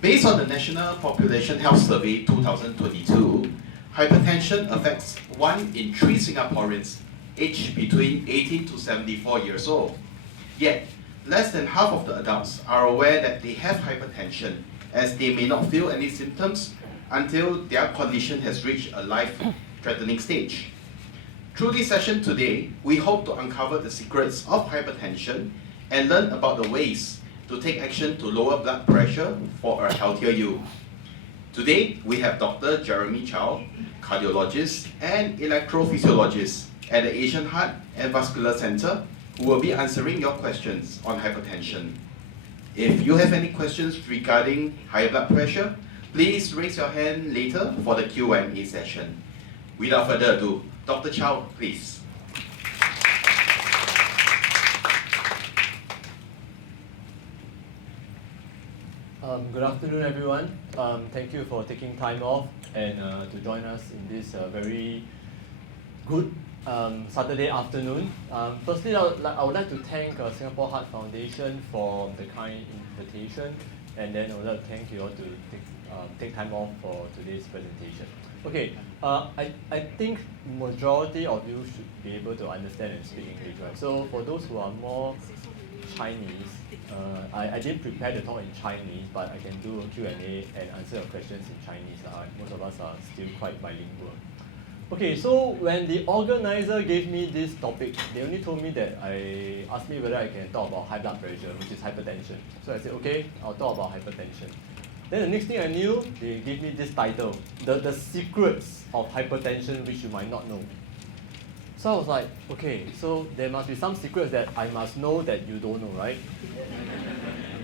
Based on the National Population Health Survey 2022, hypertension affects 1 in 3 Singaporeans aged between 18 to 74 years old. Yet, less than half of the adults are aware that they have hypertension, as they may not feel any symptoms until their condition has reached a life-threatening stage. Through this session today, we hope to uncover the secrets of hypertension and learn about the ways to take action to lower blood pressure for a healthier you. Today, we have Dr. Jeremy Chow, cardiologist and electrophysiologist at the Asian Heart Vascular Centre, who will be answering your questions on hypertension. If you have any questions regarding high blood pressure, please raise your hand later for the Q&A session. Without further ado, Dr. Chow, please. Good afternoon, everyone. Thank you for taking time off and to join us in this very good Saturday afternoon. Firstly, I would like to thank Singapore Heart Foundation for the kind invitation, and then I would like to thank you all to take time off for today's presentation. Okay, I think majority of you should be able to understand and speak English, right? So for those who are more Chinese, I didn't prepare the talk in Chinese, but I can do a Q&A and answer your questions in Chinese. Most of us are still quite bilingual. Okay, so when the organizer gave me this topic, they only told me that asked me whether I can talk about high blood pressure, which is hypertension. So I said, okay, I'll talk about hypertension. Then the next thing I knew, they gave me this title, the secrets of hypertension which you might not know. So I was like, okay, so there must be some secrets that I must know that you don't know, right?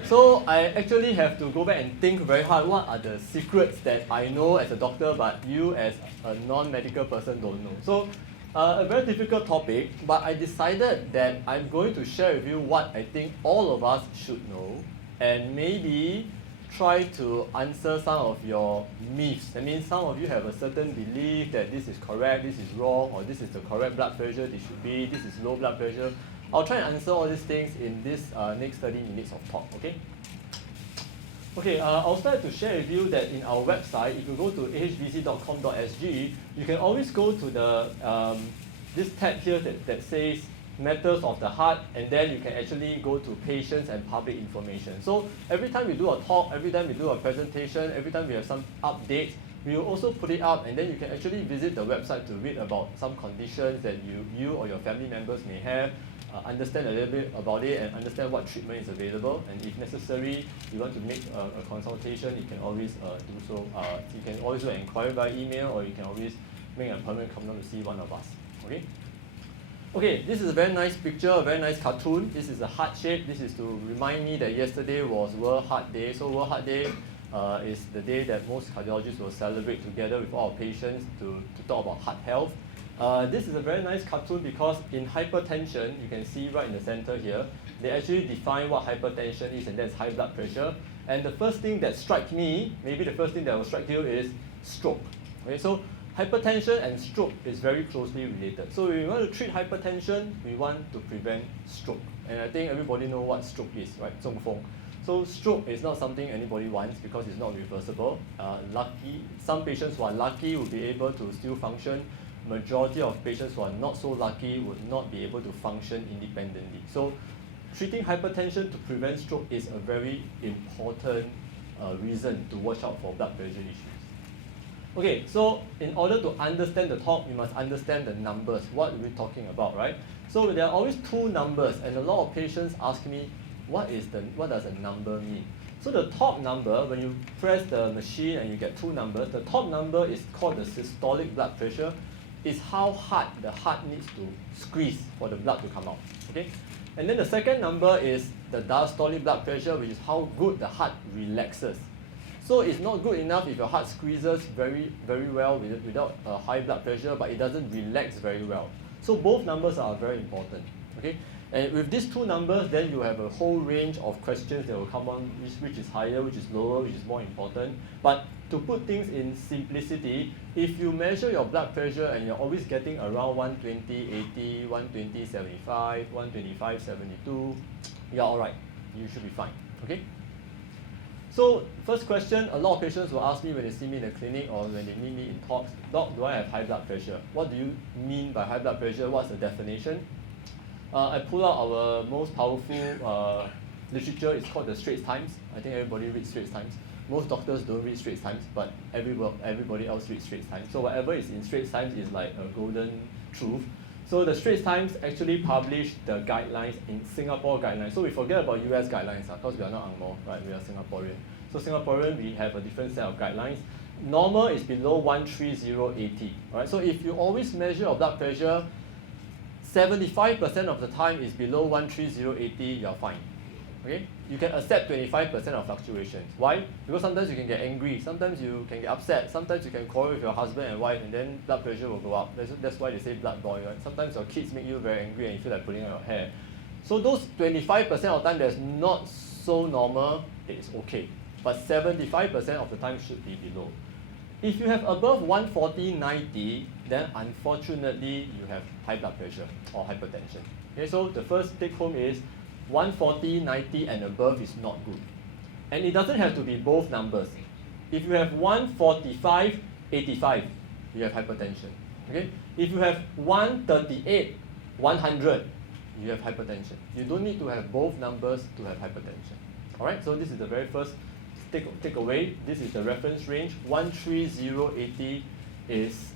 So I actually have to go back and think very hard, what are the secrets that I know as a doctor but you as a non-medical person don't know. So a very difficult topic, but I decided that I'm going to share with you what I think all of us should know and maybe try to answer some of your myths. That means some of you have a certain belief that this is correct, this is wrong, or this is the correct blood pressure this should be, this is low blood pressure. I'll try and answer all these things in this next 30 minutes of talk, okay? Okay, I'll start to share with you that in our website, if you go to ahvc.com.sg, you can always go to the this tab here that says Matters of the Heart, and then you can actually go to Patients and Public Information. So every time we do a talk, every time we do a presentation, every time we have some updates, we will also put it up, and then you can actually visit the website to read about some conditions that you or your family members may have, understand a little bit about it and understand what treatment is available, and if necessary, you want to make a consultation, you can always do so. You can always do an inquiry by email, or you can always make an appointment, come down to see one of us. Okay? Okay, this is a very nice picture, a very nice cartoon. This is a heart shape. This is to remind me that yesterday was World Heart Day. So World Heart Day is the day that most cardiologists will celebrate together with all our patients to talk about heart health. This is a very nice cartoon because in hypertension, you can see right in the center here, they actually define what hypertension is, and that's high blood pressure. And the first thing that strikes me, maybe the first thing that will strike you, is stroke. Okay, so hypertension and stroke is very closely related. So if we want to treat hypertension, we want to prevent stroke. And I think everybody knows what stroke is, right? 中风. So stroke is not something anybody wants because it's not reversible. Some patients who are lucky will be able to still function. Majority of patients who are not so lucky would not be able to function independently. So treating hypertension to prevent stroke is a very important reason to watch out for blood pressure issues. Okay, so in order to understand the talk, you must understand the numbers. What are we talking about, right? So there are always two numbers, and a lot of patients ask me, what does a number mean? So the top number, when you press the machine and you get two numbers, the top number is called the systolic blood pressure. It's how hard the heart needs to squeeze for the blood to come out. Okay? And then the second number is the diastolic blood pressure, which is how good the heart relaxes. So it's not good enough if your heart squeezes very, very well without a high blood pressure, but it doesn't relax very well. So both numbers are very important. Okay? And with these two numbers, then you have a whole range of questions that will come on, which is higher, which is lower, which is more important. But to put things in simplicity, if you measure your blood pressure and you're always getting around 120/80, 120/75, 125/72, you're all right. You should be fine. Okay? So first question, a lot of patients will ask me when they see me in the clinic or when they meet me in talks, Doc, do I have high blood pressure? What do you mean by high blood pressure? What's the definition? I pull out our most powerful literature. It's called the Straits Times. I think everybody reads Straits Times. Most doctors don't read Straits Times, but everybody else reads Straits Times. So whatever is in Straits Times is like a golden truth. So the Straits Times actually published the guidelines in Singapore guidelines. So we forget about US guidelines because we are not Angmo, right? We are Singaporean. So Singaporean, we have a different set of guidelines. Normal is below 130/80, right? So if you always measure your blood pressure, 75% of the time is below 130/80, you're fine. Okay? You can accept 25% of fluctuations. Why? Because sometimes you can get angry, sometimes you can get upset, sometimes you can quarrel with your husband and wife, and then blood pressure will go up. That's why they say blood boil, right? Sometimes your kids make you very angry and you feel like pulling out your hair. So those 25% of the time that's not so normal, it's okay. But 75% of the time should be below. If you have above 140/90, then unfortunately you have high blood pressure or hypertension. Okay, so the first take home is 140/90 and above is not good. And it doesn't have to be both numbers. If you have 145/85, you have hypertension. Okay? If you have 138/100, you have hypertension. You don't need to have both numbers to have hypertension. Alright, so this is the very first takeaway. This is the reference range. 130/80 is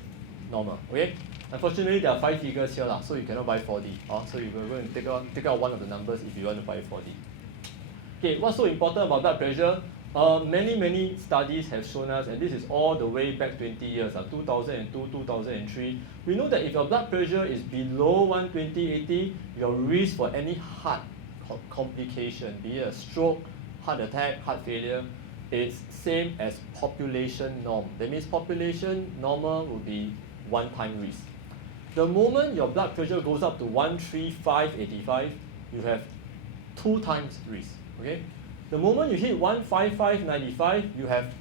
normal. Okay? Unfortunately, there are 5 figures here, so you cannot buy 4D. So you're going to take out one of the numbers if you want to buy 4D. Okay, what's so important about blood pressure? Many studies have shown us, and this is all the way back 20 years, 2002, 2003. We know that if your blood pressure is below 120/80, your risk for any heart complication, be it a stroke, heart attack, heart failure, is same as population norm. That means population normal will be 1-time risk. The moment your blood pressure goes up to 135/85, you have 2 times risk. Okay? The moment you hit 155/95, you have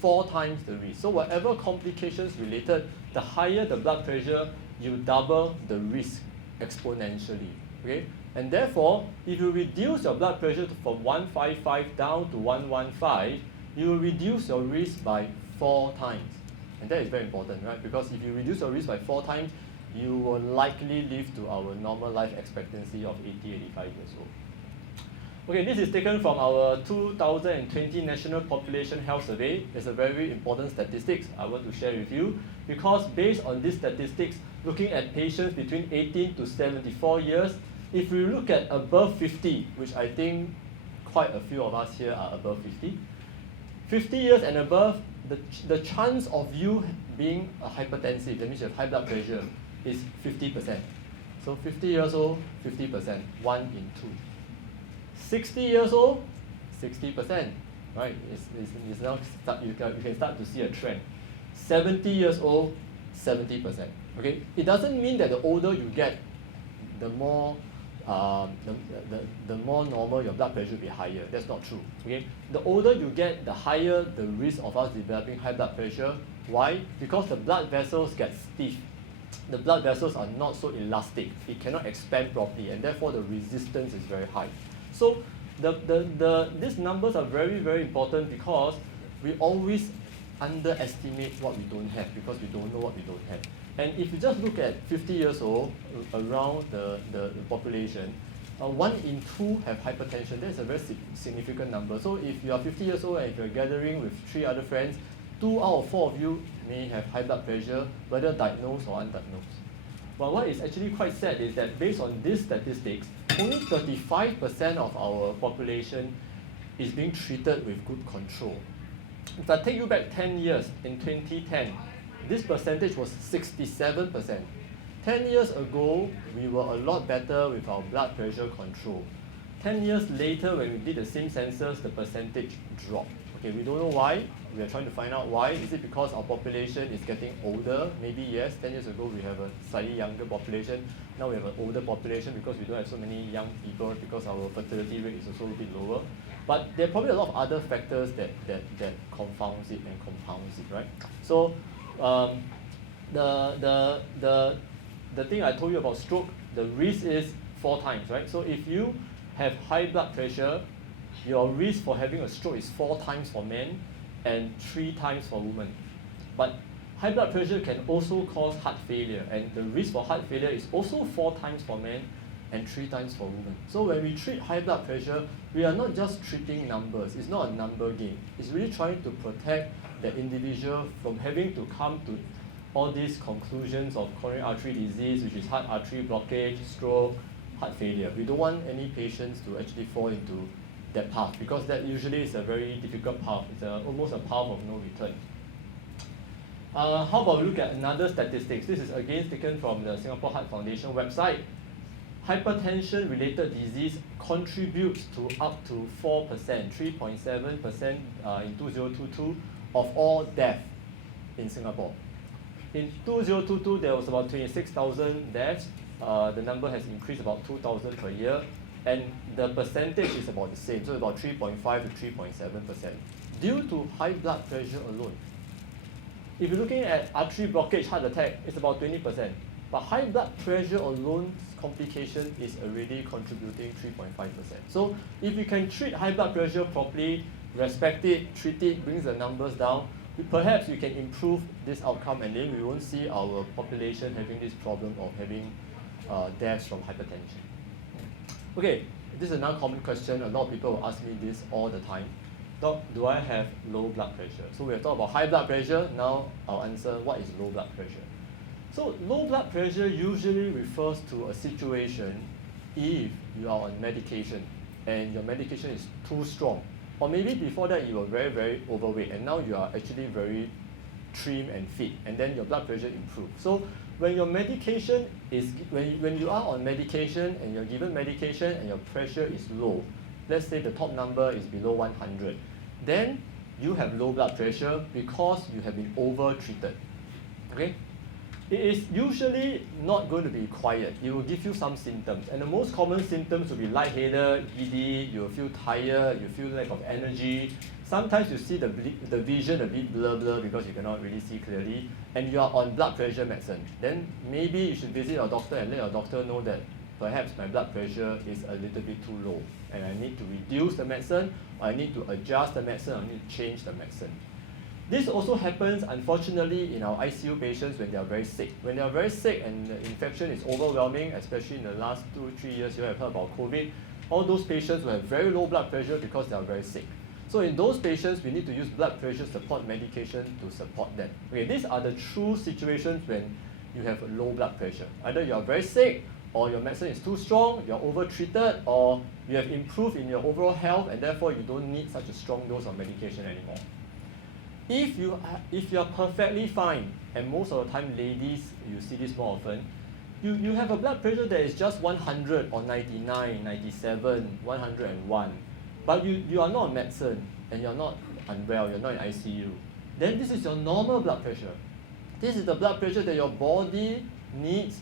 4 times the risk. So whatever complications related, the higher the blood pressure, you double the risk exponentially. Okay? And therefore, if you reduce your blood pressure from 155 down to 115, you will reduce your risk by 4 times. And that is very important, right? Because if you reduce your risk by 4 times, you will likely live to our normal life expectancy of 80-85 years old. Okay, this is taken from our 2020 National Population Health Survey. It's a very important statistics I want to share with you, because based on these statistics, looking at patients between 18 to 74 years, if we look at above 50, which I think quite a few of us here are above 50, 50 years and above, the chance of you being a hypertensive, that means you have high blood pressure, is 50%. So 50 years old, 50%, 1 in 2. 60 years old, 60%, right? It's now you can start to see a trend. 70 years old, 70%. Okay, it doesn't mean that the older you get, the more normal your blood pressure will be higher. That's not true. Okay, the older you get, the higher the risk of us developing high blood pressure. Why? Because the blood vessels get stiff. The blood vessels are not so elastic. It cannot expand properly, and therefore the resistance is very high. So these numbers are very important, because we always underestimate what we don't have because we don't know what we don't have. And if you just look at 50 years old around the population, 1 in 2 have hypertension. That's a very significant number. So if you are 50 years old and if you're gathering with 3 other friends, 2 out of 4 of you may have high blood pressure, whether diagnosed or undiagnosed. But what is actually quite sad is that based on these statistics, only 35% of our population is being treated with good control. If I take you back 10 years, in 2010, this percentage was 67%. 10 years ago, we were a lot better with our blood pressure control. 10 years later, when we did the same census, the percentage dropped. Okay, we don't know why. We are trying to find out why. Is it because our population is getting older? Maybe yes. 10 years ago, we have a slightly younger population. Now we have an older population because we don't have so many young people, because our fertility rate is also a bit lower. But there are probably a lot of other factors that confounds it and compounds it, right? So the thing I told you about stroke, the risk is 4 times, right? So if you have high blood pressure, your risk for having a stroke is 4 times for men and 3 times for women. But high blood pressure can also cause heart failure, and the risk for heart failure is also 4 times for men and 3 times for women. So when we treat high blood pressure, we are not just treating numbers. It's not a number game. It's really trying to protect the individual from having to come to all these conclusions of coronary artery disease, which is heart artery blockage, stroke, heart failure. We don't want any patients to actually fall into that path, because that usually is a very difficult path. It's almost a path of no return. How about we look at another statistics? This is again taken from the Singapore Heart Foundation website. Hypertension-related disease contributes to up to 4%, 3.7% in 2022 of all deaths in Singapore. In 2022, there was about 26,000 deaths. The number has increased about 2,000 per year, and the percentage is about the same, so about 3.5 to 3.7%, due to high blood pressure alone. If you're looking at artery blockage, heart attack, it's about 20%. But high blood pressure alone complication is already contributing 3.5%. So if you can treat high blood pressure properly, respect it, treat it, brings the numbers down, perhaps we can improve this outcome, and then we won't see our population having this problem of having deaths from hypertension. Okay, this is another common question. A lot of people will ask me this all the time. Doc, do I have low blood pressure? So we have talked about high blood pressure. Now I'll answer what is low blood pressure. So low blood pressure usually refers to a situation if you are on medication and your medication is too strong. Or maybe before that you were very, very overweight, and now you are actually very trim and fit, and then your blood pressure improves. So when your medication is, when you are on medication and you're given medication and your pressure is low, let's say the top number is below 100, then you have low blood pressure because you have been over-treated. Okay? It is usually not going to be quiet. It will give you some symptoms. And the most common symptoms will be lightheaded, giddy, you will feel tired, you feel lack of energy. Sometimes you see the vision a bit blur because you cannot really see clearly, and you are on blood pressure medicine. Then maybe you should visit your doctor and let your doctor know that perhaps my blood pressure is a little bit too low and I need to reduce the medicine, or I need to adjust the medicine, or I need to change the medicine. This also happens, unfortunately, in our ICU patients when they are very sick. When they are very sick and the infection is overwhelming, especially in the last 2-3 years, you have heard about COVID, all those patients will have very low blood pressure because they are very sick. So in those patients, we need to use blood pressure support medication to support them. Okay, these are the true situations when you have low blood pressure. Either you are very sick, or your medicine is too strong, you're over-treated, or you have improved in your overall health and therefore you don't need such a strong dose of medication anymore. If you are perfectly fine, and most of the time ladies, you see this more often, you have a blood pressure that is just 100 or 99, 97, 101, but you are not on medicine and you're not unwell, you're not in ICU, then this is your normal blood pressure. This is the blood pressure that your body needs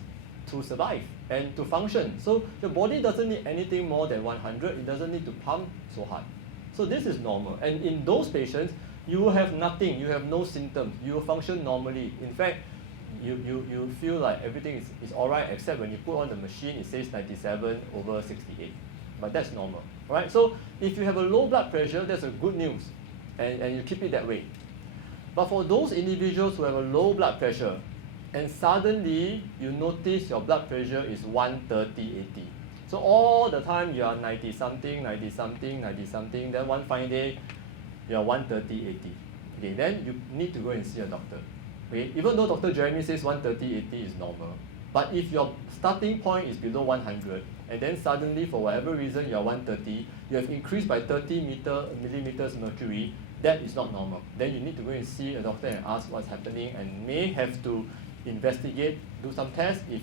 to survive and to function. So your body doesn't need anything more than 100, it doesn't need to pump so hard. So this is normal, and in those patients, you will have nothing, you have no symptoms, you will function normally. In fact, you feel like everything is alright, except when you put on the machine, it says 97/68. But that's normal. Alright, so if you have a low blood pressure, that's a good news, and you keep it that way. But for those individuals who have a low blood pressure, and suddenly you notice your blood pressure is 130/80. So all the time you are 90-something, 90-something, 90-something, then one fine day, you are 130/80. Okay, then you need to go and see a doctor. Okay, even though Dr. Jeremy says 130/80 is normal, but if your starting point is below 100, and then suddenly for whatever reason you are 130, you have increased by 30 millimeters mercury, that is not normal. Then you need to go and see a doctor and ask what's happening, and may have to investigate, do some tests. If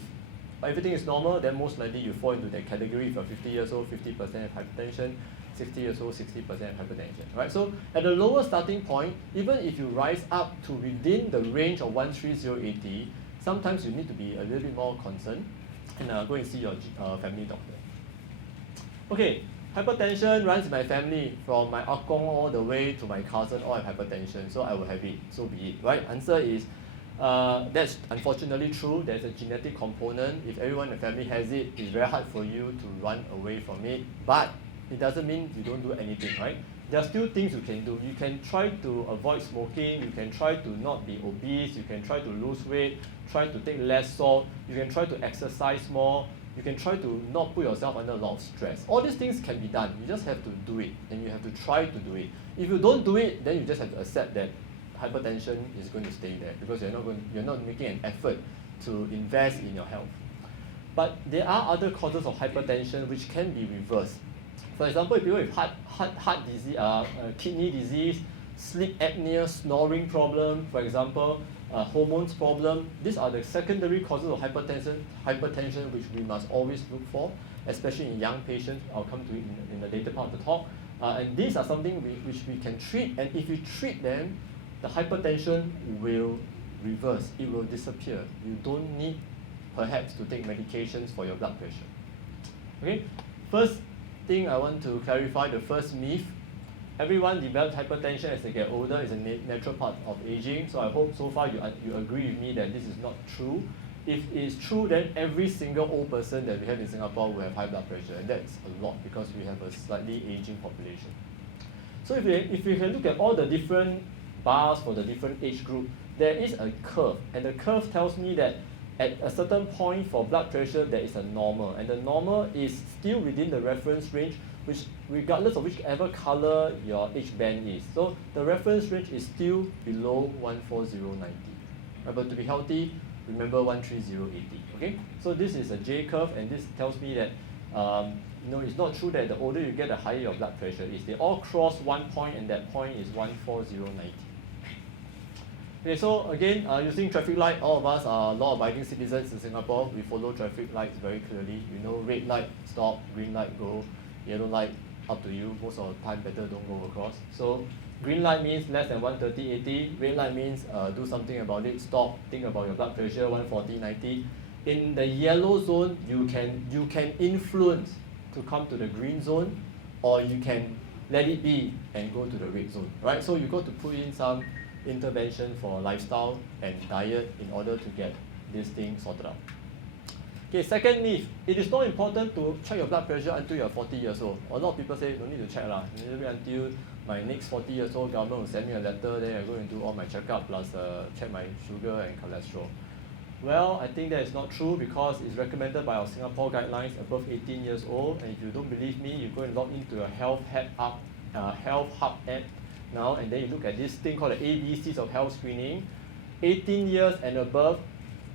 everything is normal, then most likely you fall into that category. If you're 50 years old, 50% of hypertension, 60 years old, 60% of hypertension, right? So at the lower starting point, even if you rise up to within the range of 130/80, sometimes you need to be a little bit more concerned and go and see your family doctor. Okay, hypertension runs in my family, from my akong all the way to my cousin, all have hypertension, so I will have it, so be it, right? Answer is, that's unfortunately true. There's a genetic component. If everyone in the family has it, it's very hard for you to run away from it. But it doesn't mean you don't do anything, right? There are still things you can do. You can try to avoid smoking, you can try to not be obese, you can try to lose weight, try to take less salt, you can try to exercise more, you can try to not put yourself under a lot of stress. All these things can be done. You just have to do it, and you have to try to do it. If you don't do it, then you just have to accept that hypertension is going to stay there because you're not making an effort to invest in your health. But there are other causes of hypertension which can be reversed. For example, people with heart disease, kidney disease, sleep apnea, snoring problem, for example, hormones problem, these are the secondary causes of hypertension which we must always look for, especially in young patients. I'll come to it in the later part of the talk. And these are something which we can treat, and if you treat them, the hypertension will reverse, it will disappear. You don't need perhaps to take medications for your blood pressure. Okay, first thing I want to clarify, the first myth. Everyone develops hypertension as they get older. It's a natural part of aging. So I hope so far you agree with me that this is not true. If it's true, then every single old person that we have in Singapore will have high blood pressure, and that's a lot because we have a slightly aging population. So if we can look at all the different bars for the different age group, there is a curve, and the curve tells me that at a certain point for blood pressure, there is a normal, and the normal is still within the reference range, which regardless of whichever color your age band is. So the reference range is still below 140/90. But to be healthy, remember 130/80. Okay? So this is a J curve, and this tells me that it's not true that the older you get, the higher your blood pressure is. They all cross one point, and that point is 140/90. Okay, so again, using traffic light, all of us are law-abiding citizens in Singapore. We follow traffic lights very clearly. You know, red light, stop, green light, go, yellow light, up to you. Most of the time, better don't go across. So green light means less than 130/80. Red light means do something about it, stop, think about your blood pressure, 140/90. In the yellow zone, you can influence to come to the green zone, or you can let it be and go to the red zone, right? So you got to put in some intervention for lifestyle and diet in order to get this thing sorted out. Okay, second myth, it is not important to check your blood pressure until you're 40 years old. A lot of people say, don't need to check lah. Maybe until my next 40 years old, government will send me a letter, then I go and do all my checkup plus check my sugar and cholesterol. Well, I think that is not true because it's recommended by our Singapore guidelines above 18 years old. And if you don't believe me, you go and log into a Health Hub app now, and then you look at this thing called the ABCs of health screening. 18 years and above,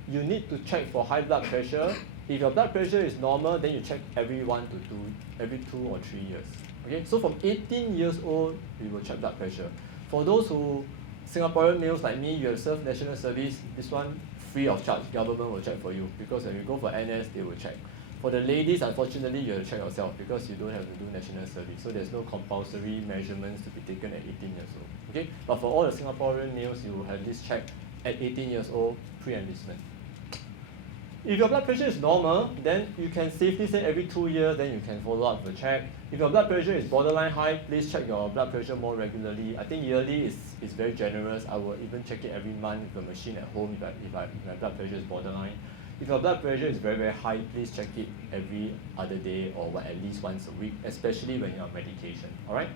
you need to check for high blood pressure. If your blood pressure is normal, then you check every 2 or 3 years. Okay, so from 18 years old, we will check blood pressure. For those Singaporean males like me, you have served national service, this one free of charge, government will check for you because when you go for NS, they will check. For the ladies, unfortunately, you have to check yourself because you don't have to do national service. So there's no compulsory measurements to be taken at 18 years old. Okay? But for all the Singaporean males, you will have this check at 18 years old, pre-enlistment. If your blood pressure is normal, then you can safely say every 2 years, then you can follow up with a check. If your blood pressure is borderline high, please check your blood pressure more regularly. I think yearly is very generous. I will even check it every month with a machine at home if my blood pressure is borderline. If your blood pressure is very, very high, please check it every other day or at least once a week, especially when you're on medication, all right?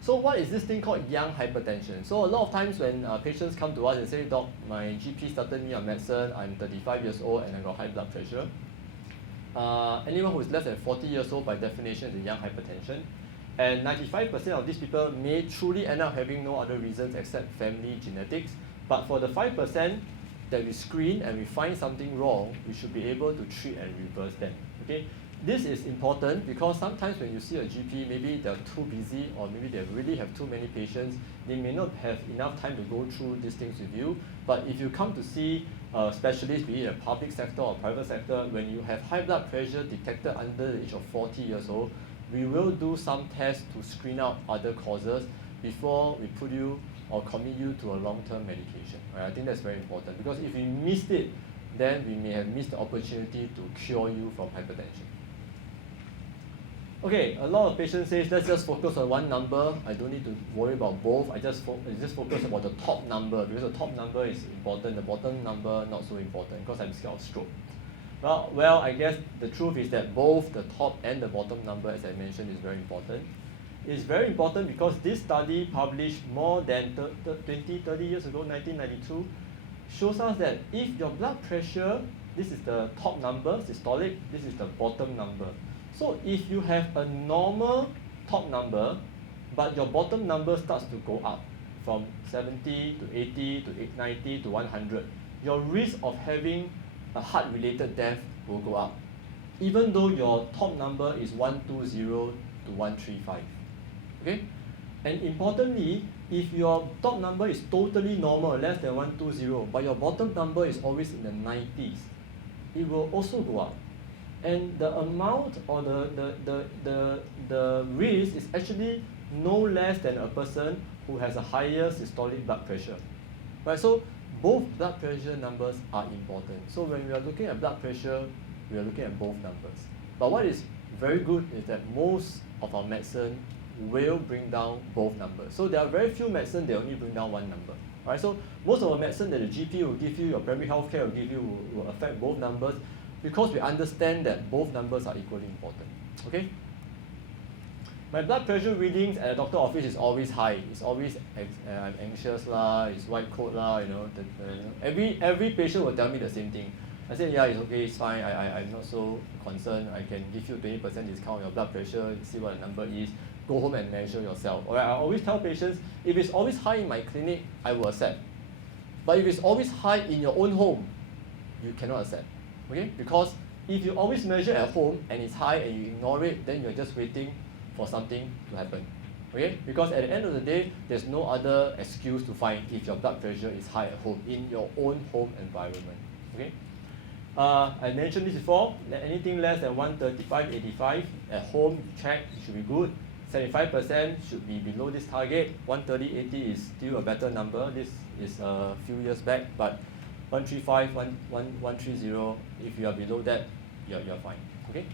So what is this thing called young hypertension? So a lot of times when patients come to us and say, Doc, my GP started me on medicine, I'm 35 years old and I got high blood pressure. Anyone who is less than 40 years old by definition is a young hypertension. And 95% of these people may truly end up having no other reasons except family genetics. But for the 5% that we screen and we find something wrong, we should be able to treat and reverse them. Okay? This is important because sometimes when you see a GP, maybe they're too busy or maybe they really have too many patients. They may not have enough time to go through these things with you. But if you come to see a specialist, be it a public sector or private sector, when you have high blood pressure detected under the age of 40 years old, we will do some tests to screen out other causes before we put you or commit you to a long-term medication. Right? I think that's very important because if we missed it, then we may have missed the opportunity to cure you from hypertension. Okay, a lot of patients say, let's just focus on one number. I don't need to worry about both. I just focus about the top number because the top number is important. The bottom number, not so important because I'm scared of stroke. Well, I guess the truth is that both the top and the bottom number, as I mentioned, is very important. It's very important because this study published more than 30 years ago, 1992, shows us that if your blood pressure, this is the top number, systolic, this is the bottom number. So if you have a normal top number, but your bottom number starts to go up from 70 to 80 to 90 to 100, your risk of having a heart-related death will go up, even though your top number is 120 to 135. Okay? And importantly, if your top number is totally normal, less than 120, but your bottom number is always in the 90s, it will also go up. And the amount or the risk is actually no less than a person who has a higher systolic blood pressure. Right? So both blood pressure numbers are important. So when we are looking at blood pressure, we are looking at both numbers. But what is very good is that most of our medicine will bring down both numbers. So there are very few medicine that only bring down one number. Right? So most of our medicine that the GP will give you, your primary health care will give you, will affect both numbers, because we understand that both numbers are equally important. Okay? My blood pressure readings at a doctor's office is always high. It's always I'm anxious lah, it's white coat lah, every patient will tell me the same thing. I said, yeah, it's okay, it's fine, I'm not so concerned. I can give you 20% discount on your blood pressure, see what the number is, go home and measure yourself. Alright, I always tell patients, if it's always high in my clinic, I will accept. But if it's always high in your own home, you cannot accept. Okay? Because if you always measure at home and it's high and you ignore it, then you're just waiting for something to happen. Okay? Because at the end of the day, there's no other excuse to find if your blood pressure is high at home, in your own home environment. Okay? I mentioned this before, that anything less than 135, 85, at home, you check, it should be good. 75% should be below this target. 130, 80 is still a better number. This is a few years back, but 135, 130, if you are below that, you're fine. Okay?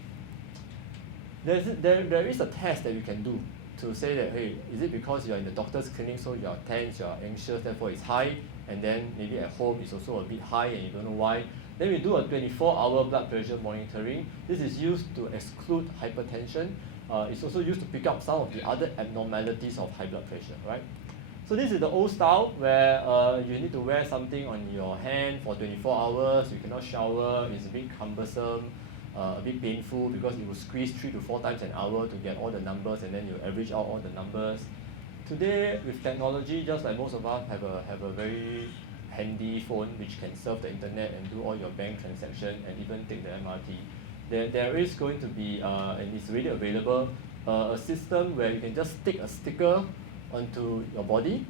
There is a test that you can do to say that, hey, is it because you're in the doctor's clinic, so you're tense, you're anxious, therefore it's high, and then maybe at home it's also a bit high and you don't know why. Then we do a 24-hour blood pressure monitoring. This is used to exclude hypertension. It's also used to pick up some of the other abnormalities of high blood pressure, right? So this is the old style where you need to wear something on your hand for 24 hours, you cannot shower, it's a bit cumbersome, a bit painful because it will squeeze 3 to 4 times an hour to get all the numbers, and then you average out all the numbers. Today, with technology, just like most of us have a very handy phone which can surf the internet and do all your bank transaction and even take the MRT, there is going to be, and it's already available, a system where you can just stick a sticker onto your body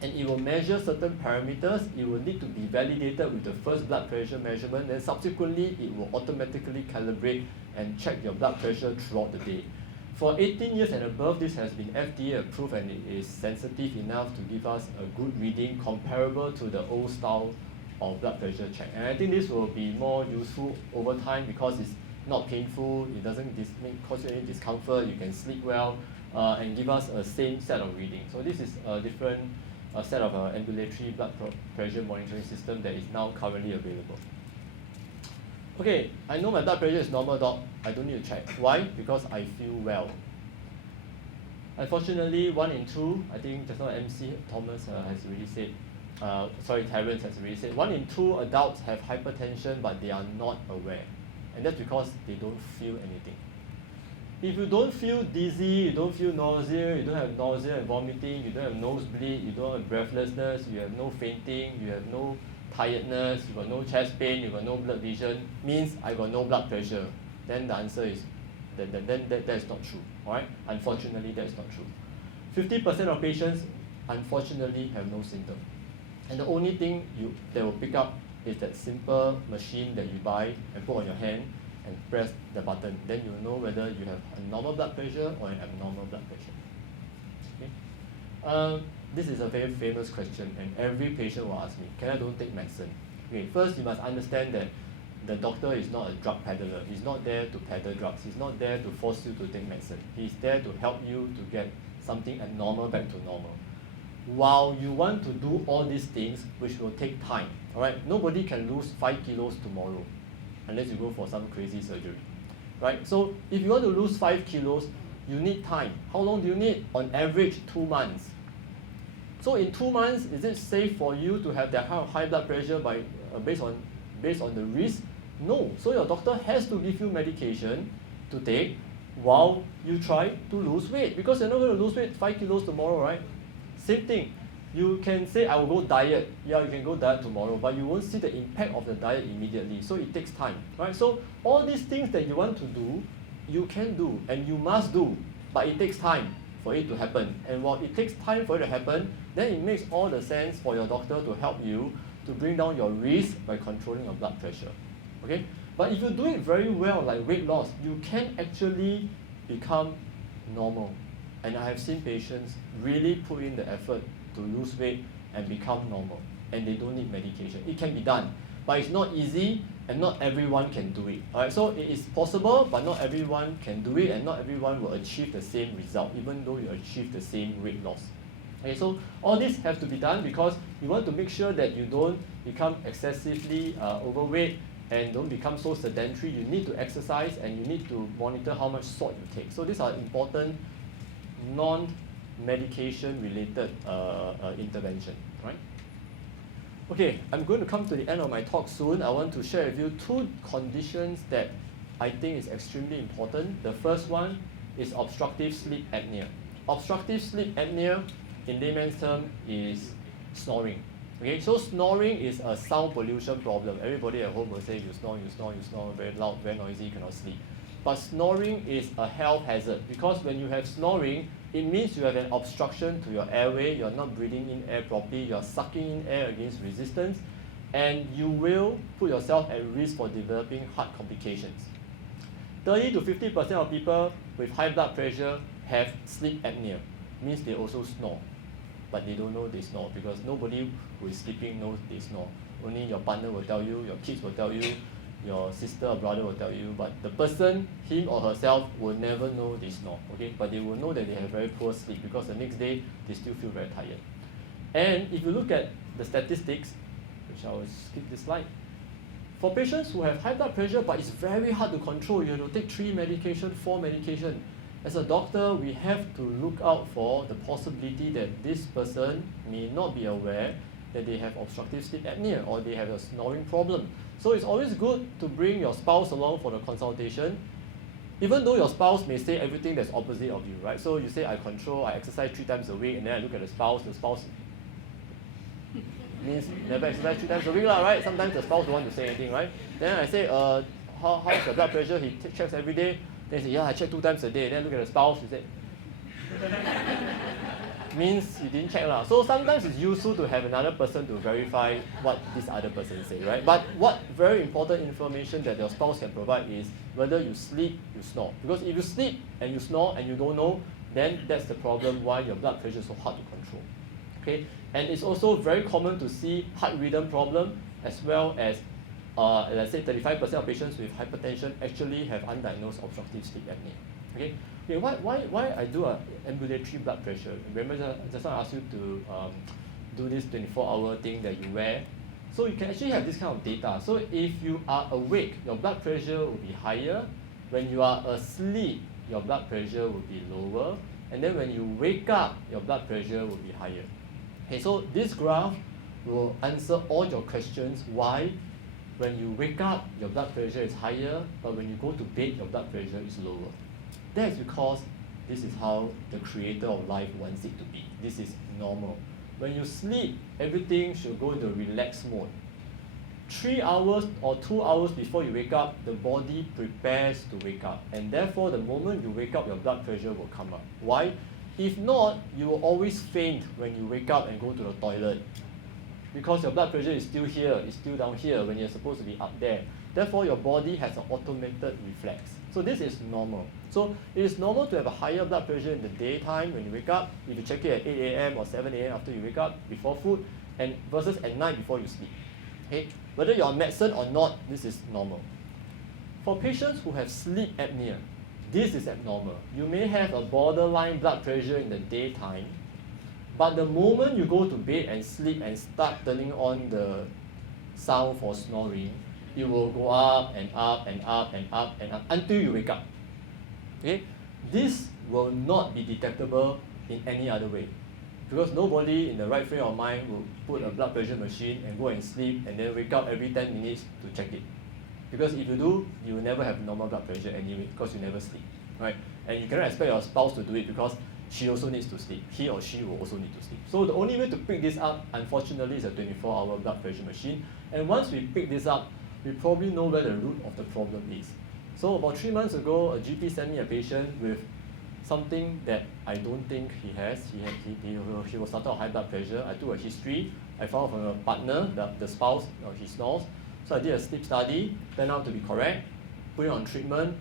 and it will measure certain parameters. It will need to be validated with the first blood pressure measurement, then subsequently it will automatically calibrate and check your blood pressure throughout the day. For 18 years and above, this has been FDA approved and it is sensitive enough to give us a good reading comparable to the old style of blood pressure check. And I think this will be more useful over time because it's not painful, it doesn't cause you any discomfort, you can sleep well, and give us a same set of readings. So this is a different set of ambulatory blood pressure monitoring system that is now currently available. Okay, I know my blood pressure is normal, doc. I don't need to check. Why? Because I feel well. Unfortunately, 1 in 2, I think just now MC Thomas has already said, Terence has already said, 1 in 2 adults have hypertension but they are not aware. And that's because they don't feel anything. If you don't feel dizzy, you don't feel nausea, you don't have nausea and vomiting, you don't have nosebleed, you don't have breathlessness, you have no fainting, you have no tiredness, you got no chest pain, you got no blood vision, means I got no blood pressure. Then the answer is that is not true. Alright? Unfortunately, that is not true. 50% of patients unfortunately have no symptom. And the only thing that will pick up is that simple machine that you buy and put on your hand and press the button. Then you'll know whether you have a normal blood pressure or an abnormal blood pressure. Okay? This is a very famous question and every patient will ask me, can I don't take medicine? Okay, first you must understand that the doctor is not a drug peddler. He's not there to peddle drugs. He's not there to force you to take medicine. He's there to help you to get something abnormal back to normal. While you want to do all these things, which will take time, alright? Nobody can lose 5 kilos tomorrow. unless you go for some crazy surgery, right? So if you want to lose 5 kilos, you need time. How long do you need? On average, 2 months. So in 2 months, is it safe for you to have that kind of high blood pressure based on the risk? No. So your doctor has to give you medication to take while you try to lose weight, because you're not going to lose weight 5 kilos tomorrow, right? Same thing. You can say, I will go diet. Yeah, you can go diet tomorrow, but you won't see the impact of the diet immediately. So it takes time, right? So all these things that you want to do, you can do and you must do, but it takes time for it to happen. And while it takes time for it to happen, then it makes all the sense for your doctor to help you to bring down your risk by controlling your blood pressure. Okay? But if you do it very well, like weight loss, you can actually become normal. And I have seen patients really put in the effort to lose weight and become normal, and they don't need medication. It can be done, but it's not easy, and not everyone can do it. Alright, so it is possible, but not everyone can do it, and not everyone will achieve the same result, even though you achieve the same weight loss. Okay, so all this have to be done because you want to make sure that you don't become excessively overweight and don't become so sedentary. You need to exercise and you need to monitor how much salt you take. So these are important non-medication related intervention, right? Okay, I'm going to come to the end of my talk soon. I want to share with you 2 conditions that I think is extremely important. The first one is obstructive sleep apnea. Obstructive sleep apnea, in layman's term, is snoring. Okay, so snoring is a sound pollution problem. Everybody at home will say you snore, very loud, very noisy, cannot sleep. But snoring is a health hazard because when you have snoring, it means you have an obstruction to your airway, you're not breathing in air properly, you're sucking in air against resistance, and you will put yourself at risk for developing heart complications. 30 to 50% of people with high blood pressure have sleep apnea, means they also snore, but they don't know they snore because nobody who is sleeping knows they snore. Only your partner will tell you, your kids will tell you, your sister or brother will tell you, but the person, him or herself, will never know they snore, okay? But they will know that they have very poor sleep because the next day they still feel very tired. And if you look at the statistics, which I will skip this slide, for patients who have high blood pressure but it's very hard to control, you have to take 3 medication, 4 medication. As a doctor, we have to look out for the possibility that this person may not be aware that they have obstructive sleep apnea or they have a snoring problem. So it's always good to bring your spouse along for the consultation, even though your spouse may say everything that's opposite of you, right? So you say, I control, I exercise 3 times a week, and then I look at the spouse means never exercise 3 times a week, right? Sometimes the spouse don't want to say anything, right? Then I say, how's the blood pressure? He checks every day. Then he say, yeah, I check 2 times a day. Then look at the spouse, he said, means you didn't check lah. So sometimes it's useful to have another person to verify what this other person say, right? But what very important information that your spouse can provide is whether you sleep, you snore. Because if you sleep and you snore and you don't know, then that's the problem why your blood pressure is so hard to control. Okay? And it's also very common to see heart rhythm problem as well as let's say 35% of patients with hypertension actually have undiagnosed obstructive sleep apnea. Okay? Okay, why I do an ambulatory blood pressure? Remember just now I asked you to do this 24-hour thing that you wear. So you can actually have this kind of data. So if you are awake, your blood pressure will be higher. When you are asleep, your blood pressure will be lower. And then when you wake up, your blood pressure will be higher. Okay, so this graph will answer all your questions why when you wake up, your blood pressure is higher, but when you go to bed, your blood pressure is lower. That is because this is how the creator of life wants it to be. This is normal. When you sleep, everything should go into relaxed mode. 3 hours or 2 hours before you wake up, the body prepares to wake up. And therefore, the moment you wake up, your blood pressure will come up. Why? If not, you will always faint when you wake up and go to the toilet. Because your blood pressure is still here, it's still down here when you're supposed to be up there. Therefore, your body has an automated reflex. So this is normal. So it is normal to have a higher blood pressure in the daytime when you wake up, if you check it at 8 a.m. or 7 a.m. after you wake up, before food, and versus at night before you sleep. Okay? Whether you're on medicine or not, this is normal. For patients who have sleep apnea, this is abnormal. You may have a borderline blood pressure in the daytime, but the moment you go to bed and sleep and start turning on the sound for snoring, it will go up and up and up and up and up until you wake up. Okay? This will not be detectable in any other way, because nobody in the right frame of mind will put a blood pressure machine and go and sleep and then wake up every 10 minutes to check it. Because if you do, you will never have normal blood pressure anyway, because you never sleep, right? And you cannot expect your spouse to do it because she also needs to sleep. He or she will also need to sleep. So the only way to pick this up, unfortunately, is a 24-hour blood pressure machine. And once we pick this up, we probably know where the root of the problem is. So about 3 months ago, a GP sent me a patient with something that I don't think he has. He was started on high blood pressure. I took a history. I found from a partner, the spouse, he snores. So I did a sleep study, turned out to be correct, put him on treatment.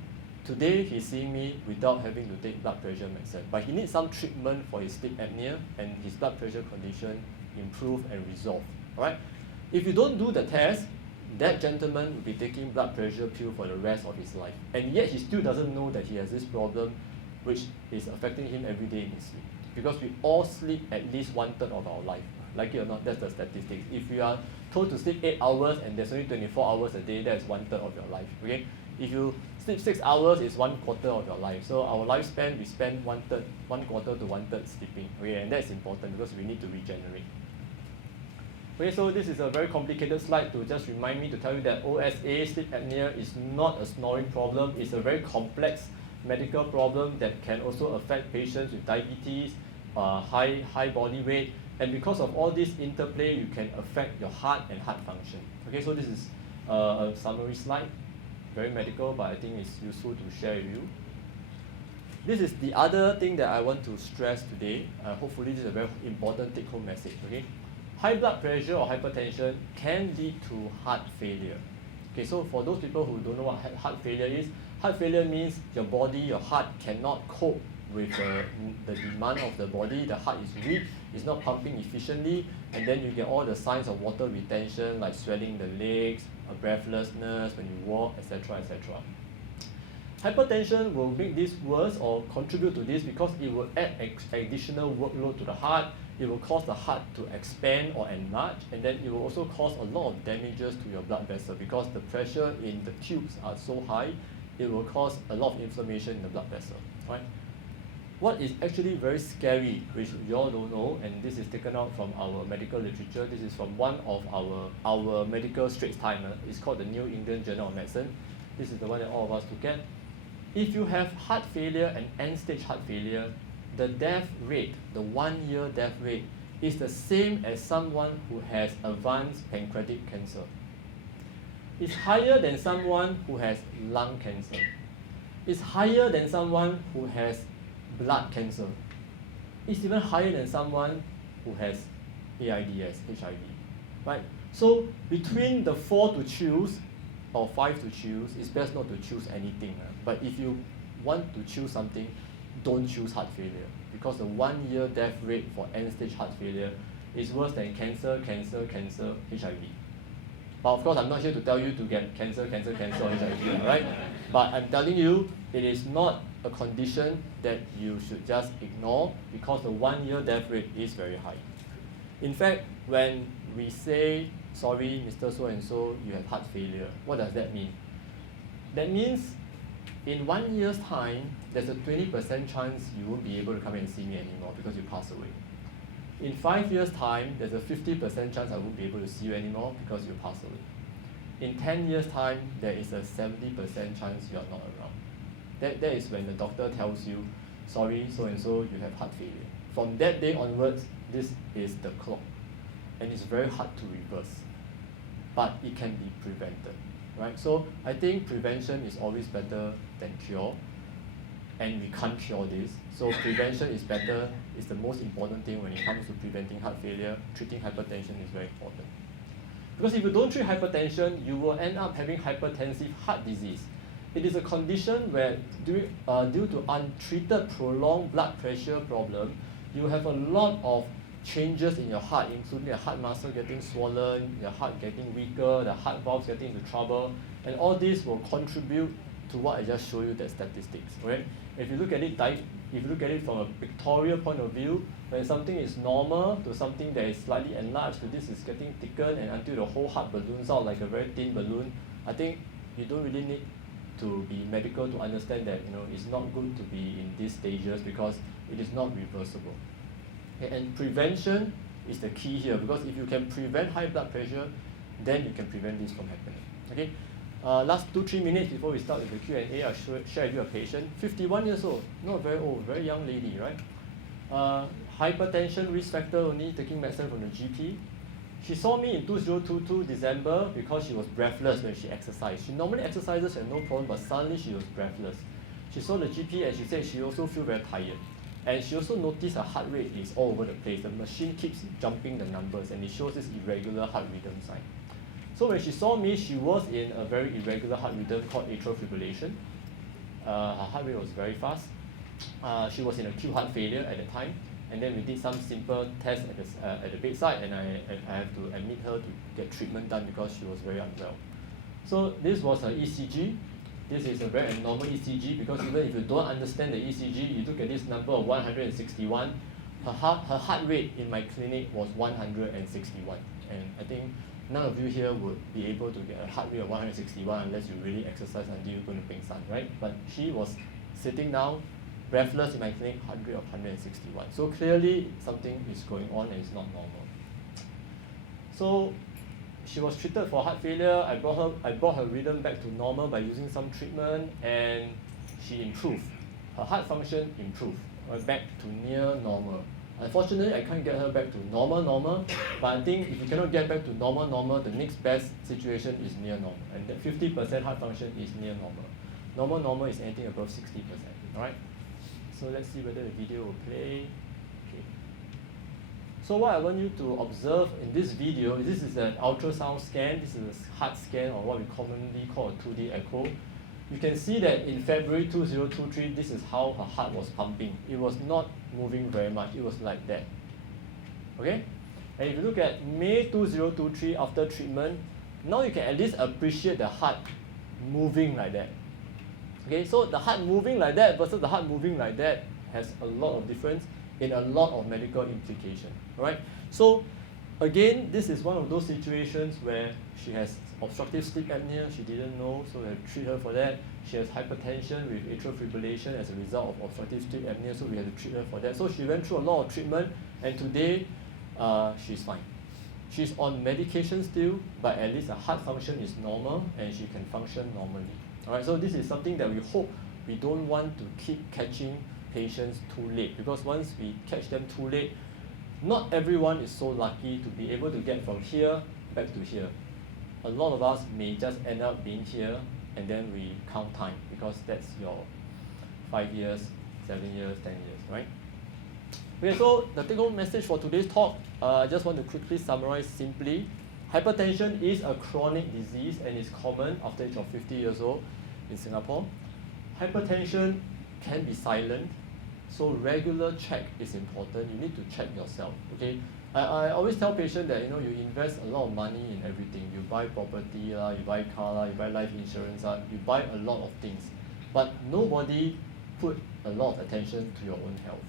Today, he's seeing me without having to take blood pressure medicine. But he needs some treatment for his sleep apnea, and his blood pressure condition improved and resolved. All right? If you don't do the test, that gentleman will be taking blood pressure pill for the rest of his life. And yet he still doesn't know that he has this problem which is affecting him every day in his sleep. Because we all sleep at least 1/3 of our life. Like it or not, that's the statistics. If you are told to sleep 8 hours and there's only 24 hours a day, that's 1/3 of your life. Okay? If you sleep 6 hours, it's 1/4 of your life. So our lifespan, we spend 1/3, 1/4 to 1/3 sleeping. Okay? And that's important because we need to regenerate. Okay, so this is a very complicated slide to just remind me to tell you that OSA, sleep apnea, is not a snoring problem. It's a very complex medical problem that can also affect patients with diabetes, high body weight, and because of all this interplay, you can affect your heart and heart function. Okay, so this is a summary slide, very medical, but I think it's useful to share with you. This is the other thing that I want to stress today. Hopefully this is a very important take-home message. Okay, high blood pressure or hypertension can lead to heart failure. Okay, so for those people who don't know what heart failure is, heart failure means your body, your heart cannot cope with the demand of the body. The heart is weak, it's not pumping efficiently, and then you get all the signs of water retention like swelling the legs, breathlessness when you walk, etc., etc. Hypertension will make this worse or contribute to this because it will add additional workload to the heart. It will cause the heart to expand or enlarge, and then it will also cause a lot of damages to your blood vessel because the pressure in the tubes are so high, it will cause a lot of inflammation in the blood vessel. Right? What is actually very scary, which you all don't know, and this is taken out from our medical literature, this is from one of our medical Straits Times. It's called the New England Journal of Medicine. This is the one that all of us look at. If you have heart failure and end-stage heart failure, the death rate, the 1-year death rate, is the same as someone who has advanced pancreatic cancer. It's higher than someone who has lung cancer. It's higher than someone who has blood cancer. It's even higher than someone who has AIDS, HIV. Right? So between the 4 to choose or 5 to choose, it's best not to choose anything. But if you want to choose something, don't choose heart failure, because the 1-year death rate for end-stage heart failure is worse than cancer, HIV. But of course, I'm not here to tell you to get cancer, or HIV, right? But I'm telling you, it is not a condition that you should just ignore because the 1-year death rate is very high. In fact, when we say, sorry, Mr. So-and-so, you have heart failure, what does that mean? That means in 1 year's time, there's a 20% chance you won't be able to come and see me anymore because you pass away. In 5 years' time, there's a 50% chance I won't be able to see you anymore because you pass away. In 10 years' time, there is a 70% chance you are not around. That is when the doctor tells you, sorry, so-and-so, you have heart failure. From that day onwards, this is the clock. And it's very hard to reverse. But it can be prevented. Right? So I think prevention is always better than cure. And we can't cure this. So prevention is better, it's the most important thing when it comes to preventing heart failure. Treating hypertension is very important. Because if you don't treat hypertension, you will end up having hypertensive heart disease. It is a condition where due to untreated prolonged blood pressure problem, you have a lot of changes in your heart, including the heart muscle getting swollen, your heart getting weaker, the heart valves getting into trouble, and all this will contribute to what I just showed you, the statistics. Right? If you look at it from a pictorial point of view, when something is normal to something that is slightly enlarged, to this is getting thickened and until the whole heart balloons out like a very thin balloon, I think you don't really need to be medical to understand that it's not good to be in these stages because it is not reversible. Okay, and prevention is the key here, because if you can prevent high blood pressure, then you can prevent this from happening. Okay, last 2-3 minutes before we start with the Q&A, I'll share with you a patient, 51 years old, not very old, very young lady, right? Hypertension risk factor, only taking medicine from the GP. She saw me in 2022 December because she was breathless when she exercised. She normally exercises and no problem, but suddenly she was breathless. She saw the GP and she said she also feels very tired. And she also noticed her heart rate is all over the place. The machine keeps jumping the numbers and it shows this irregular heart rhythm sign. So when she saw me, she was in a very irregular heart rhythm called atrial fibrillation. Her heart rate was very fast. She was in acute heart failure at the time. And then we did some simple tests at the bedside, and I have to admit her to get treatment done because she was very unwell. So this was her ECG. This is a very abnormal ECG because even if you don't understand the ECG, you look at this number of 161, her heart rate in my clinic was 161. And I think none of you here would be able to get a heart rate of 161 unless you really exercise until you're going to ping sun, right? But she was sitting down, breathless in my clinic, heart rate of 161. So clearly something is going on and it's not normal. So she was treated for heart failure. I brought her rhythm back to normal by using some treatment, and she improved. Her heart function improved, back to near normal. Unfortunately, I can't get her back to normal, but I think if you cannot get back to normal, the next best situation is near normal, and that 50% heart function is near normal. Normal is anything above 60%, all right? So let's see whether the video will play. Okay. So what I want you to observe in this video, this is an ultrasound scan, this is a heart scan, or what we commonly call a 2D echo. You can see that in February 2023, this is how her heart was pumping. It was not moving very much, it was like that. Okay? And if you look at May 2023 after treatment, now you can at least appreciate the heart moving like that. Okay, so the heart moving like that versus the heart moving like that has a lot of difference in a lot of medical implication. Right? So again, this is one of those situations where she has obstructive sleep apnea, she didn't know, so we have to treat her for that. She has hypertension with atrial fibrillation as a result of obstructive sleep apnea, so we have to treat her for that. So she went through a lot of treatment, and today she's fine. She's on medication still, but at least her heart function is normal and she can function normally. Alright, so this is something that we hope we don't want to keep catching patients too late, because once we catch them too late, not everyone is so lucky to be able to get from here back to here. A lot of us may just end up being here and then we count time, because that's your 5 years, 7 years, 10 years, right? Okay, so the take-home message for today's talk, I just want to quickly summarize simply. Hypertension is a chronic disease and is common after the age of 50 years old in Singapore. Hypertension can be silent, so regular check is important. You need to check yourself. Okay, I always tell patients that you invest a lot of money in everything. You buy property, you buy car, you buy life insurance, you buy a lot of things, but nobody put a lot of attention to your own health.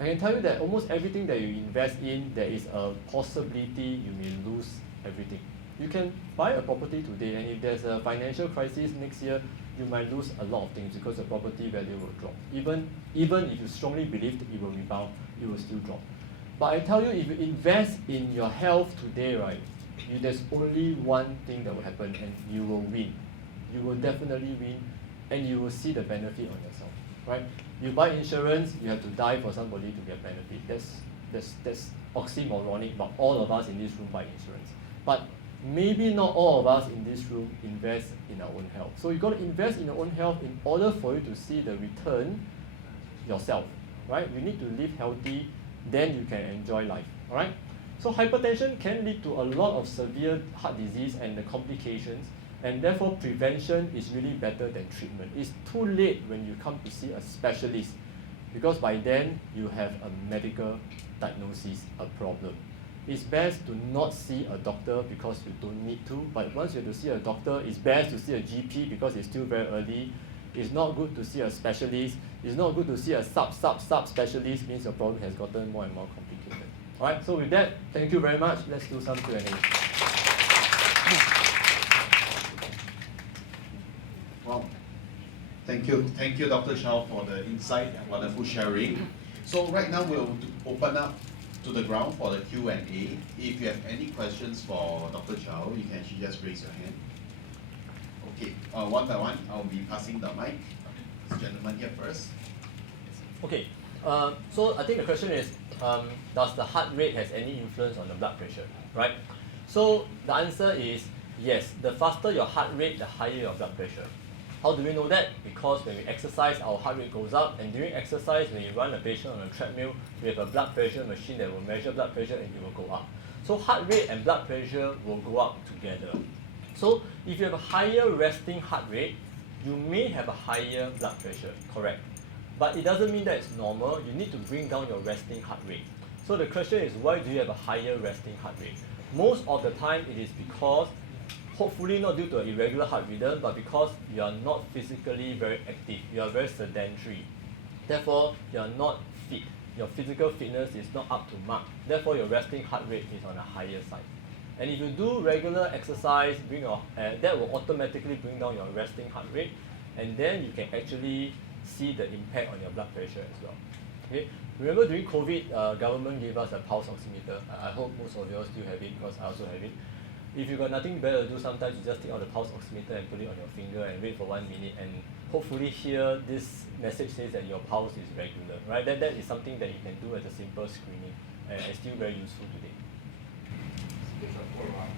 I can tell you that almost everything that you invest in, there is a possibility you may lose everything. You can buy a property today, and if there's a financial crisis next year, you might lose a lot of things because the property value will drop. Even if you strongly believe that it will rebound, it will still drop. But I tell you, if you invest in your health today, right, there's only one thing that will happen, and you will win. You will definitely win, and you will see the benefit on yourself, right? You buy insurance, you have to die for somebody to get benefit. That's oxymoronic, but all of us in this room buy insurance. But maybe not all of us in this room invest in our own health. So you got to invest in your own health in order for you to see the return yourself, right? You need to live healthy, then you can enjoy life, all right? So hypertension can lead to a lot of severe heart disease and the complications, and therefore prevention is really better than treatment. It's too late when you come to see a specialist, because by then you have a medical diagnosis, a problem. It's best to not see a doctor because you don't need to, but once you have to see a doctor, it's best to see a GP because it's still very early. It's not good to see a specialist. It's not good to see a sub-specialist, means your problem has gotten more and more complicated. Alright, so with that, thank you very much. Let's do some Q&A. Thank you, Dr. Chow, for the insight and wonderful sharing. So right now we'll open up to the ground for the Q&A. If you have any questions for Dr. Chow, you can actually just raise your hand. Okay, one by one, I'll be passing the mic. This gentleman here first. Okay, so I think the question is, does the heart rate has any influence on the blood pressure, right? So the answer is yes. The faster your heart rate, the higher your blood pressure. How do we know that? Because when we exercise, our heart rate goes up, and during exercise, when you run a patient on a treadmill, we have a blood pressure machine that will measure blood pressure and it will go up. So heart rate and blood pressure will go up together. So if you have a higher resting heart rate, you may have a higher blood pressure, correct? But it doesn't mean that it's normal. You need to bring down your resting heart rate. So the question is, why do you have a higher resting heart rate? Most of the time, it is because, hopefully not due to an irregular heart rhythm, but because you are not physically very active. You are very sedentary. Therefore, you are not fit. Your physical fitness is not up to mark. Therefore, your resting heart rate is on the higher side. And if you do regular exercise, that will automatically bring down your resting heart rate, and then you can actually see the impact on your blood pressure as well. Okay? Remember during COVID, government gave us a pulse oximeter. I hope most of you all still have it because I also have it. If you got nothing better to do, sometimes you just take out the pulse oximeter and put it on your finger and wait for 1 minute, and hopefully here this message says that your pulse is regular, right? That is something that you can do as a simple screening, and it's still very useful today. Just a follow-up.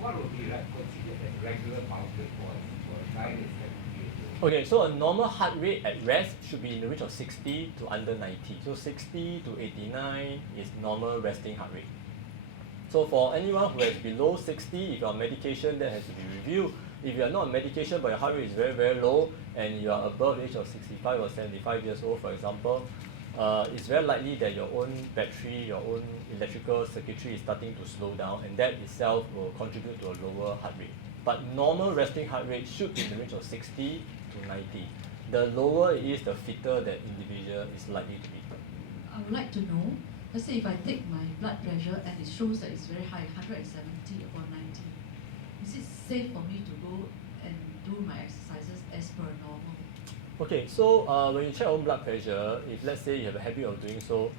What would be like considered as regular pulse rate for a guy that's 70 years old? Okay, so a normal heart rate at rest should be in the range of 60 to under 90. So 60 to 89 is normal resting heart rate. So for anyone who is below 60, if you're on medication, that has to be reviewed. If you are not on medication but your heart rate is very, very low and you are above the age of 65 or 75 years old, for example, it's very likely that your own battery, your own electrical circuitry is starting to slow down, and that itself will contribute to a lower heart rate. But normal resting heart rate should be in the range of 60 to 90. The lower it is, the fitter that individual is likely to be. I would like to know, let's say if I take my blood pressure and it shows that it's very high, 170 upon 90, is it safe for me to go and do my exercises as per normal? Okay, so when you check your own blood pressure, if let's say you have a habit of doing so,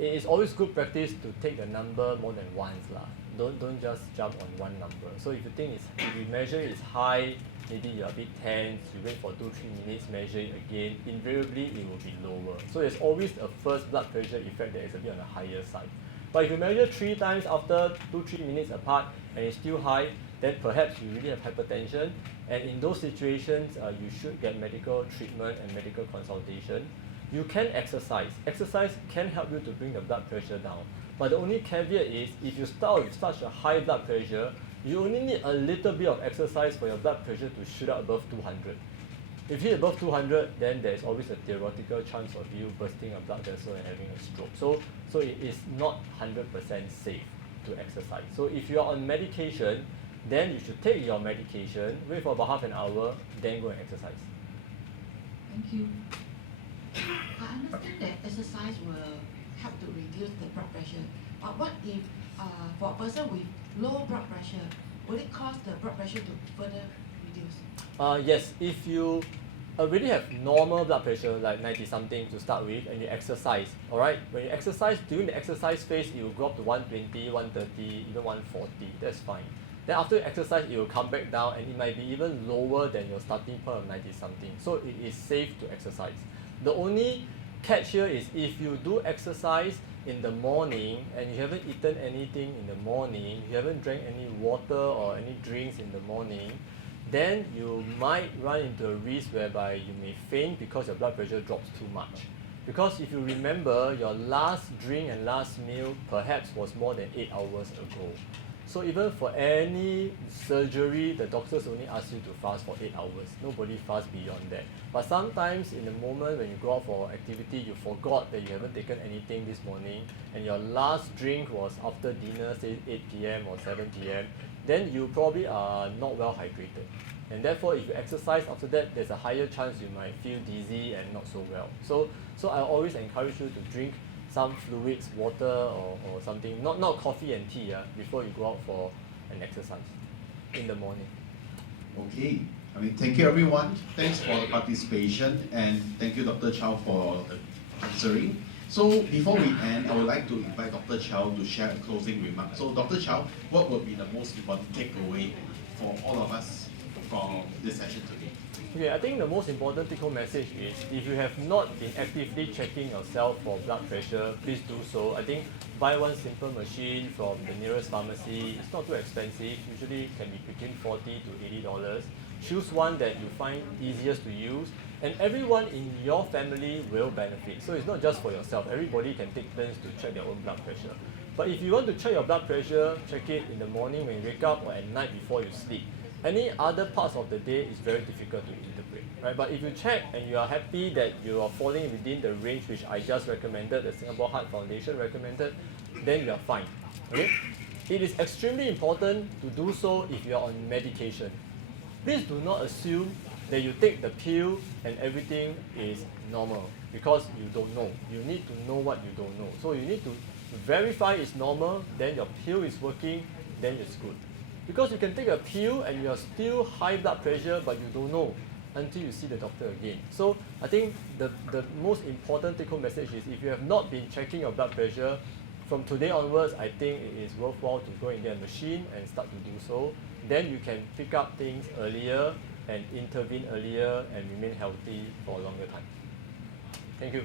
it is always good practice to take the number more than once lah. Don't just jump on one number. So if you think if you measure it's high, maybe you're a bit tense, you wait for 2-3 minutes, measure it again, invariably it will be lower. So there's always a first blood pressure effect that is a bit on the higher side. But if you measure 3 times after 2-3 minutes apart and it's still high, then perhaps you really have hypertension. And in those situations, you should get medical treatment and medical consultation. You can exercise. Exercise can help you to bring the blood pressure down. But the only caveat is, if you start with such a high blood pressure, you only need a little bit of exercise for your blood pressure to shoot up above 200. If you hit above 200, then there's always a theoretical chance of you bursting a blood vessel and having a stroke. So it is not 100% safe to exercise. So if you are on medication, then you should take your medication, wait for about half an hour, then go and exercise. Thank you. I understand that exercise will help to reduce the blood pressure. But what if for a person with low blood pressure, will it cause the blood pressure to further reduce? Yes, if you already have normal blood pressure, like 90 something to start with, and you exercise, alright? When you exercise, during the exercise phase, it will go up to 120, 130, even 140, that's fine. Then after you exercise, it will come back down, and it might be even lower than your starting point of 90 something. So it is safe to exercise. The only catch here is if you do exercise in the morning and you haven't eaten anything in the morning, you haven't drank any water or any drinks in the morning, then you might run into a risk whereby you may faint because your blood pressure drops too much. Because if you remember, your last drink and last meal perhaps was more than 8 hours ago. So even for any surgery, the doctors only ask you to fast for 8 hours. Nobody fasts beyond that. But sometimes in the moment when you go out for activity, you forgot that you haven't taken anything this morning, and your last drink was after dinner, say 8 p.m. or 7 p.m., then you probably are not well hydrated. And therefore, if you exercise after that, there's a higher chance you might feel dizzy and not so well. So I always encourage you to drink some fluids, water or something, not coffee and tea before you go out for an exercise in the morning. Okay, Thank you everyone. Thanks for the participation, and thank you Dr. Chow for the answering. So before we end, I would like to invite Dr. Chow to share a closing remark. So Dr. Chow, what would be the most important takeaway for all of us from this session today? Okay, I think the most important take-home message is if you have not been actively checking yourself for blood pressure, please do so. I think buy one simple machine from the nearest pharmacy. It's not too expensive. Usually can be between $40 to $80. Choose one that you find easiest to use, and everyone in your family will benefit. So it's not just for yourself. Everybody can take turns to check their own blood pressure. But if you want to check your blood pressure, check it in the morning when you wake up or at night before you sleep. Any other parts of the day is very difficult to interpret, right? But if you check and you are happy that you are falling within the range which I just recommended, the Singapore Heart Foundation recommended, then you are fine, okay? It is extremely important to do so if you are on medication. Please do not assume that you take the pill and everything is normal, because you don't know. You need to know what you don't know. So you need to verify it's normal, then your pill is working, then it's good. Because you can take a pill and you are still high blood pressure, but you don't know until you see the doctor again. So I think the most important take-home message is if you have not been checking your blood pressure, from today onwards, I think it is worthwhile to go and get a machine and start to do so. Then you can pick up things earlier and intervene earlier and remain healthy for a longer time. Thank you.